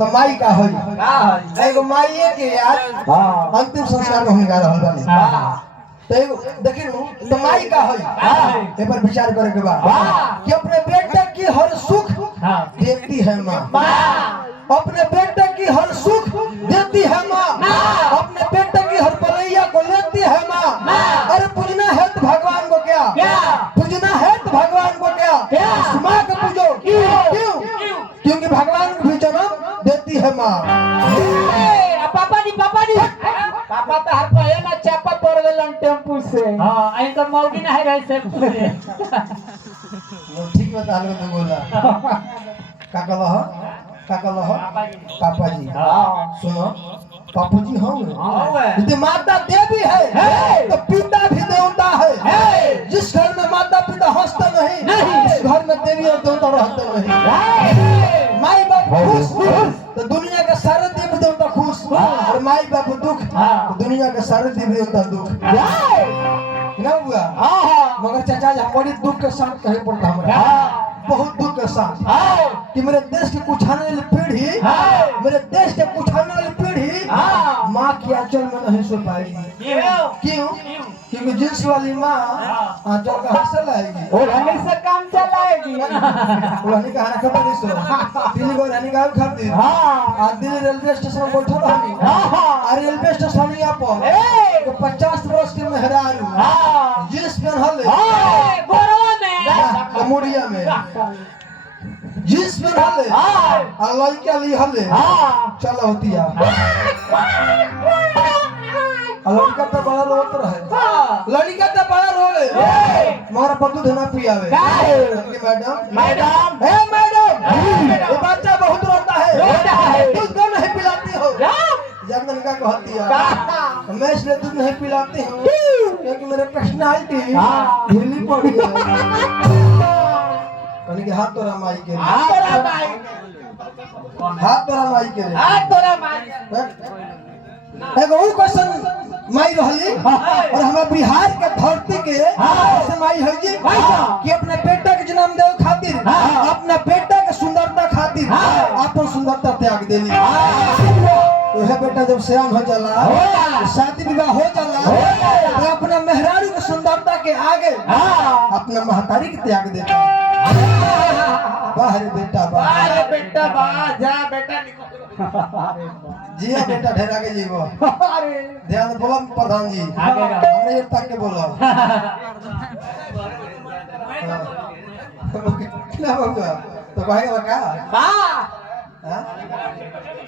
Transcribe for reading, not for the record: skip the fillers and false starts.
तो माई का होई एगो माईए के यार अंतिम संस्कार में हम गा रहल बानी तो एगो देखिए तो माई का होई ए पर विचार करे के बाद कि अपने बेटे की हर सुख देती है माँ अपने बेटे की हर सुख देती है माँ अपने बेटे की हर पलैया को लेती है माँ अरे पूजना है तो भगवान को क्या पूजना है तो भगवान को क्या माँ को पूजो क्यों क्योंकि भगवान को भी जन्म देती है माँ पापा जी पापा तो हर को है ना चापा पड़ गेलन टेम्पू से हां इनका मौगी नहीं रहे से ठीक बता लो तो बोला का कहलो पापा जी सुनो पापू जी हम यदि माता देवी है तो पिता भी देवता है जिस घर में माता पिता हंसते नहीं उस घर में देवी और देवता रहते नहीं माई बाप खुश तो दुनिया के सारे देवी देवता खुश और माई बाप दुख तो दुनिया के सारे देवी देवता दुख ना हुआ मगर चाचा जी बड़ी दुख के साथ कहे पड़ता हमारा बहुत दुख के साथ कि मेरे देश के कुछ आने वाली पीढ़ी मेरे देश के कुछ आने वाली पीढ़ी माँ की आंचल में नहीं सो पाएगी क्यों क्योंकि जिस वाली माँ आंचल कहाँ से लाएगी और हमेशा काम चलाएगी वो हनी कहाँ रखा नहीं सो दिल्ली को हनी कहाँ खाती आज दिल्ली रेलवे स्टेशन में बैठा रही और रेलवे स्टेशन यहाँ पर 50 वर्ष के मेहरारू जींस पहन कमोडिया में जींस पहन हले और लड़का ली हले चल होती है लड़का तो बड़ा रोत रहे लड़का तो बड़ा रोए हमारा पतू धना पियावे मैडम ये बच्चा बहुत रोता है दूध क्यों नहीं पिलाती हो जब लड़का कहती है मैं इसलिए दूध नहीं पिलाती हूँ क्योंकि मेरे पर्सनालिटी ढीली पड़ी है कहीं के हाथ तोरा माई के हाथ तोरा माई एगो और क्वेश्चन माई रहली और हमारे बिहार के धरती के ऐसे माई है जी कि अपने बेटा के जन्म देव खातिर अपने बेटा के सुंदरता खातिर अपन सुंदरता त्याग देली वह बेटा जब सियान हो जाला शादी विवाह हो जाला तो अपने मेहरारू की सुंदरता के आगे अपने महतारी के त्याग देता बाहर बेटा बाहर जा बेटा जिया बेटा ढेरा के जीवो ध्यान बोलो प्रधान जी हमने ये तक के बोलो क्या होगा तो कहेगा क्या